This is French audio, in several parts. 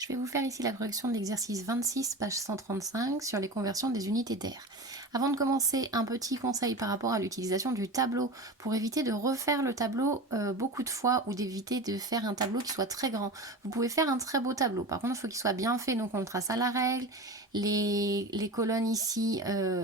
Je vais vous faire ici la correction de l'exercice 26, page 135, sur les conversions des unités d'air. Avant de commencer, un petit conseil par rapport à l'utilisation du tableau, pour éviter de refaire le tableau beaucoup de fois ou d'éviter de faire un tableau qui soit très grand. Vous pouvez faire un très beau tableau, par contre il faut qu'il soit bien fait, donc on le trace à la règle. Les colonnes ici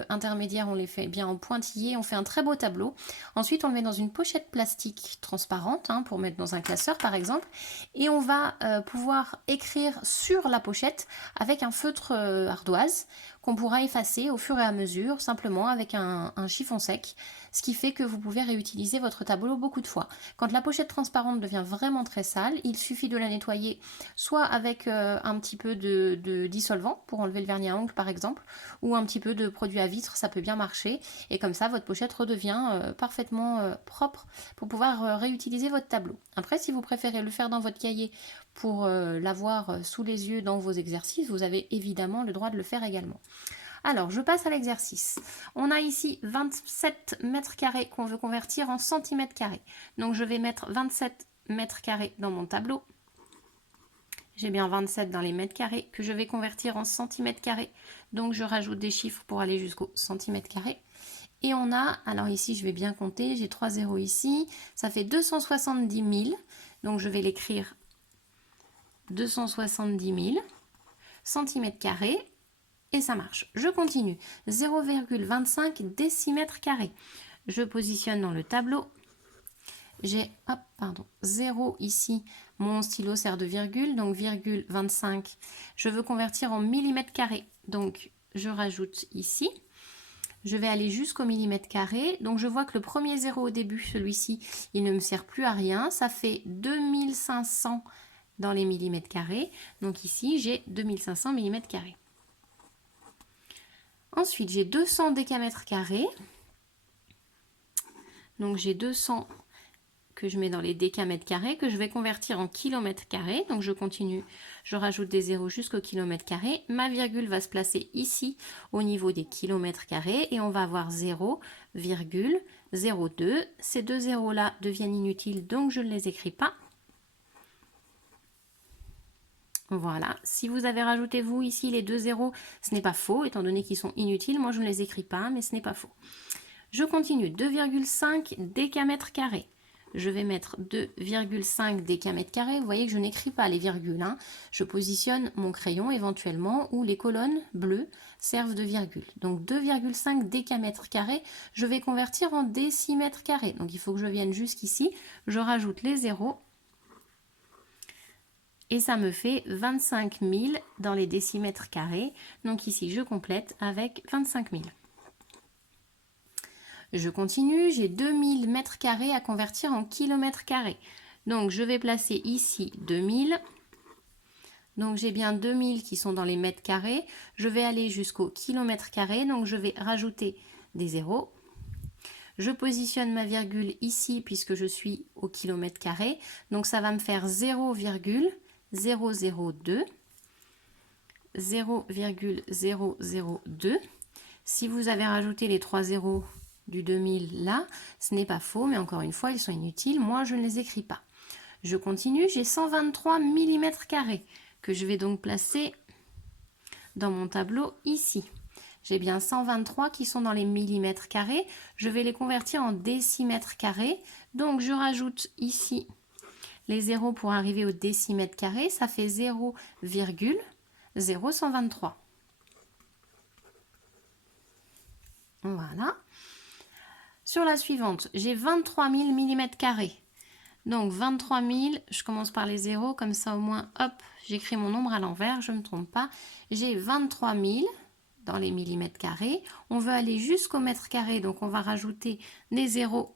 intermédiaires, on les fait bien en pointillé, on fait un très beau tableau. Ensuite on le met dans une pochette plastique transparente, pour mettre dans un classeur par exemple, et on va pouvoir écrire sur la pochette avec un feutre ardoise qu'on pourra effacer au fur et à mesure, simplement avec un chiffon sec, ce qui fait que vous pouvez réutiliser votre tableau beaucoup de fois. Quand la pochette transparente devient vraiment très sale, il suffit de la nettoyer soit avec un petit peu de dissolvant pour enlever le vernis à ongles par exemple, ou un petit peu de produit à vitre, ça peut bien marcher, et comme ça votre pochette redevient parfaitement propre pour pouvoir réutiliser votre tableau. Après, si vous préférez le faire dans votre cahier pour l'avoir sous les yeux dans vos exercices, vous avez évidemment le droit de le faire également. Alors, je passe à l'exercice. On a ici 27 mètres carrés qu'on veut convertir en centimètres carrés. Donc, je vais mettre 27 mètres carrés dans mon tableau. J'ai bien 27 dans les mètres carrés que je vais convertir en centimètres carrés. Donc, je rajoute des chiffres pour aller jusqu'au centimètre carré. Et on a, alors ici, je vais bien compter, j'ai 3 zéros ici, ça fait 270 000. Donc, je vais l'écrire 270 000 centimètres carrés. Et ça marche. Je continue. 0,25 décimètres carrés. Je positionne dans le tableau. J'ai 0 ici. Mon stylo sert de virgule, donc virgule 25. Je veux convertir en millimètres carrés. Donc je rajoute ici. Je vais aller jusqu'au millimètre carré. Donc je vois que le premier zéro au début, celui-ci, il ne me sert plus à rien. Ça fait 2500 dans les millimètres carrés. Donc ici, j'ai 2500 millimètres carrés. Ensuite, j'ai 200 décamètres carrés. Donc, j'ai 200 que je mets dans les décamètres carrés, que je vais convertir en kilomètres carrés. Donc, je continue, je rajoute des zéros jusqu'au kilomètre carré. Ma virgule va se placer ici au niveau des kilomètres carrés et on va avoir 0,02. Ces deux zéros-là deviennent inutiles, donc je ne les écris pas. Voilà, si vous avez rajouté vous ici les deux zéros, ce n'est pas faux, étant donné qu'ils sont inutiles. Moi, je ne les écris pas, mais ce n'est pas faux. Je continue, 2,5 décamètres carrés. Je vais mettre 2,5 décamètres carrés. Vous voyez que je n'écris pas les virgules. Je positionne mon crayon éventuellement où les colonnes bleues servent de virgule. Donc 2,5 décamètres carrés, je vais convertir en décimètres carrés. Donc il faut que je vienne jusqu'ici, je rajoute les zéros. Et ça me fait 25 000 dans les décimètres carrés. Donc ici, je complète avec 25 000. Je continue, j'ai 2000 mètres carrés à convertir en kilomètres carrés. Donc je vais placer ici 2000. Donc j'ai bien 2000 qui sont dans les mètres carrés. Je vais aller jusqu'au kilomètre carré. Donc je vais rajouter des zéros. Je positionne ma virgule ici puisque je suis au kilomètre carré. Donc ça va me faire 0,002. 0,002. Si vous avez rajouté les 3 zéros du 2000 là, ce n'est pas faux, mais encore une fois, ils sont inutiles. Moi, je ne les écris pas. Je continue, j'ai 123 millimètres carrés que je vais donc placer dans mon tableau ici. J'ai bien 123 qui sont dans les millimètres carrés. Je vais les convertir en décimètres carrés. Donc, je rajoute ici les zéros pour arriver au décimètre carré. Ça fait 0,0123. Voilà. Sur la suivante, j'ai 23 000 millimètres carrés. Donc 23 000, je commence par les zéros, comme ça au moins, hop, j'écris mon nombre à l'envers, je ne me trompe pas. J'ai 23 000 dans les millimètres carrés. On veut aller jusqu'au mètre carré, donc on va rajouter des zéros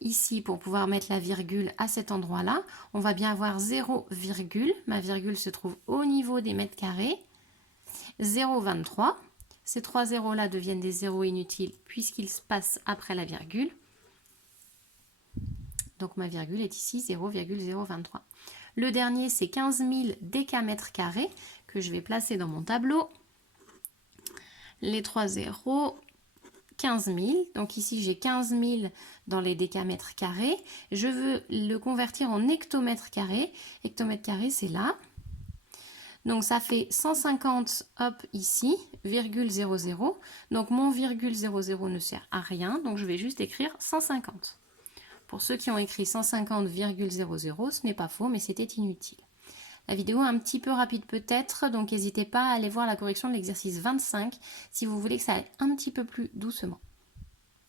ici pour pouvoir mettre la virgule à cet endroit-là. On va bien avoir 0, ma virgule se trouve au niveau des mètres carrés. 0,23. Ces trois zéros-là deviennent des zéros inutiles puisqu'ils se passent après la virgule. Donc ma virgule est ici 0,023. Le dernier, c'est 15 000 décamètres carrés que je vais placer dans mon tableau. Les trois zéros, 15 000. Donc ici, j'ai 15 000 dans les décamètres carrés. Je veux le convertir en hectomètres carrés. Hectomètre carré, c'est là. Donc ça fait 150, hop, ici, virgule 00. Donc mon virgule 00 ne sert à rien, donc je vais juste écrire 150. Pour ceux qui ont écrit 150,00, ce n'est pas faux, mais c'était inutile. La vidéo est un petit peu rapide peut-être, donc n'hésitez pas à aller voir la correction de l'exercice 25 si vous voulez que ça aille un petit peu plus doucement.